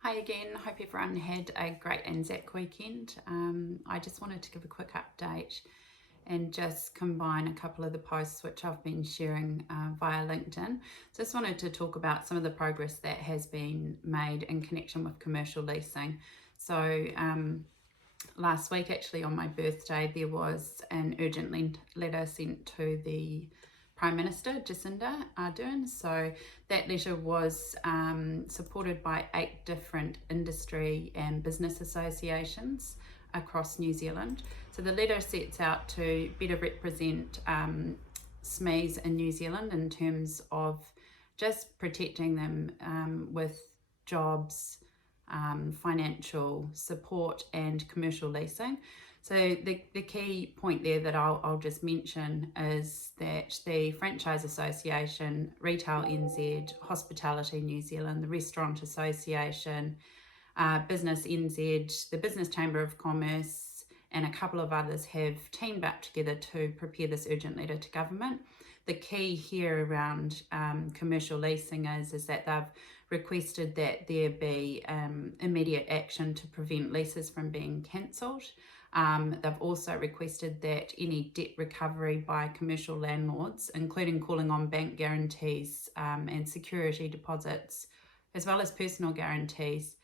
Hi again, hope everyone had a great Anzac weekend. I just wanted to give a quick update and just combine a couple of the posts which I've been sharing via LinkedIn. Just wanted to talk about some of the progress that has been made in connection with commercial leasing. So last week, actually on my birthday, there was an urgent letter sent to the Prime Minister, Jacinda Ardern. So that letter was supported by 8 different industry and business associations across New Zealand. So the letter sets out to better represent SMEs in New Zealand in terms of just protecting them with jobs, financial support and commercial leasing. So the key point there that I'll just mention is that the Franchise Association, Retail NZ, Hospitality New Zealand, the Restaurant Association, Business NZ, the Business Chamber of Commerce, and a couple of others have teamed up together to prepare this urgent letter to government. The key here around commercial leasing is that they've requested that there be immediate action to prevent leases from being cancelled. They've also requested that any debt recovery by commercial landlords, including calling on bank guarantees and security deposits, as well as personal guarantees,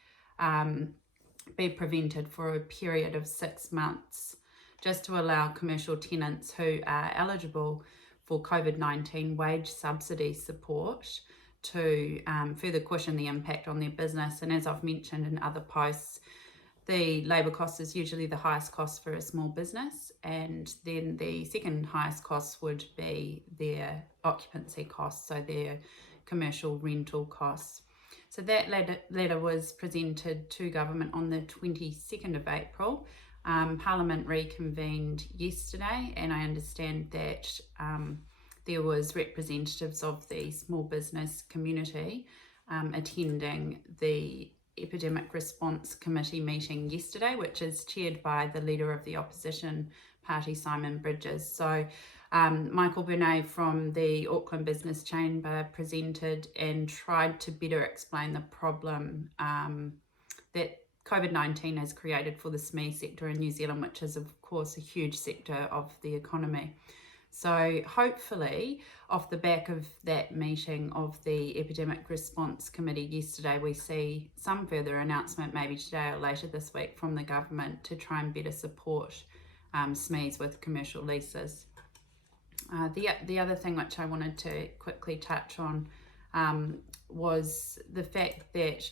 be prevented for a period of 6 months, just to allow commercial tenants who are eligible for COVID-19 wage subsidy support to further cushion the impact on their business. And as I've mentioned in other posts, the labour cost is usually the highest cost for a small business, and then the second highest cost would be their occupancy costs, so their commercial rental costs. So that letter was presented to government on the 22nd of April. Parliament reconvened yesterday, and I understand that there was representatives of the small business community attending the Epidemic Response Committee meeting yesterday, which is chaired by the leader of the opposition party, Simon Bridges. So Michael Burnett from the Auckland Business Chamber presented and tried to better explain the problem that COVID-19 has created for the SME sector in New Zealand, which is of course a huge sector of the economy. So hopefully, off the back of that meeting of the Epidemic Response Committee yesterday, we see some further announcement, maybe today or later this week, from the government to try and better support SMEs with commercial leases. The other thing which I wanted to quickly touch on was the fact that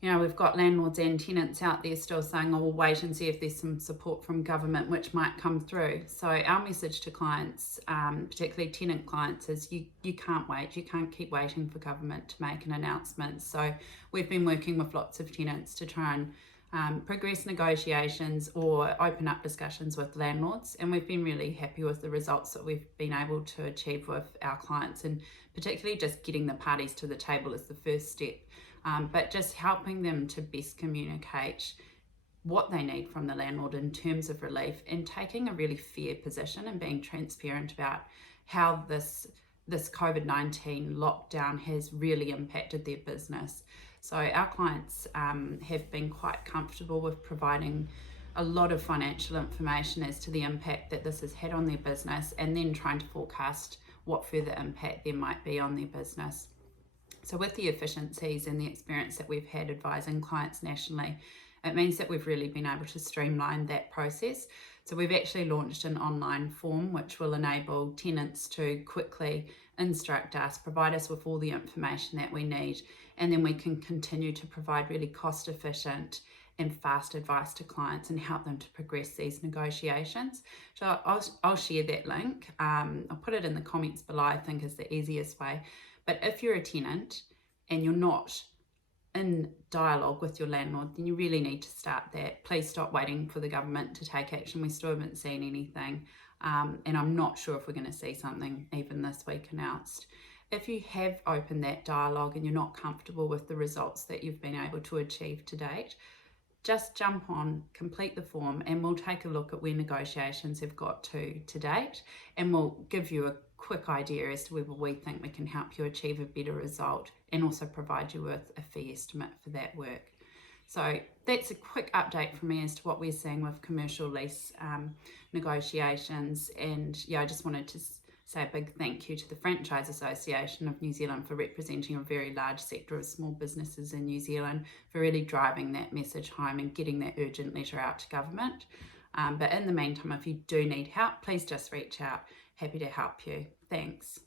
we've got landlords and tenants out there still saying, oh, we'll wait and see if there's some support from government, which might come through. So our message to clients, particularly tenant clients, is you can't wait. You can't keep waiting for government to make an announcement. So we've been working with lots of tenants to try and progress negotiations or open up discussions with landlords. And we've been really happy with the results that we've been able to achieve with our clients, and particularly just getting the parties to the table is the first step. But just helping them to best communicate what they need from the landlord in terms of relief, and taking a really fair position and being transparent about how this COVID-19 lockdown has really impacted their business. So our clients have been quite comfortable with providing a lot of financial information as to the impact that this has had on their business, and then trying to forecast what further impact there might be on their business. So with the efficiencies and the experience that we've had advising clients nationally, it means that we've really been able to streamline that process. So we've actually launched an online form which will enable tenants to quickly instruct us, provide us with all the information that we need, and then we can continue to provide really cost efficient and fast advice to clients and help them to progress these negotiations. So I'll share that link. I'll put it in the comments below, I think is the easiest way. But if you're a tenant and you're not in dialogue with your landlord, then you really need to start that. Please stop waiting for the government to take action. We still haven't seen anything, and I'm not sure if we're going to see something even this week announced. If you have opened that dialogue and you're not comfortable with the results that you've been able to achieve to date, just jump on, complete the form, and we'll take a look at where negotiations have got to date, and we'll give you a quick idea as to whether we think we can help you achieve a better result and also provide you with a fee estimate for that work. So that's a quick update from me as to what we're seeing with commercial lease negotiations. And yeah, I just wanted to say a big thank you to the Franchise Association of New Zealand for representing a very large sector of small businesses in New Zealand, for really driving that message home and getting that urgent letter out to government. But in the meantime, if you do need help, please just reach out. Happy to help you. Thanks.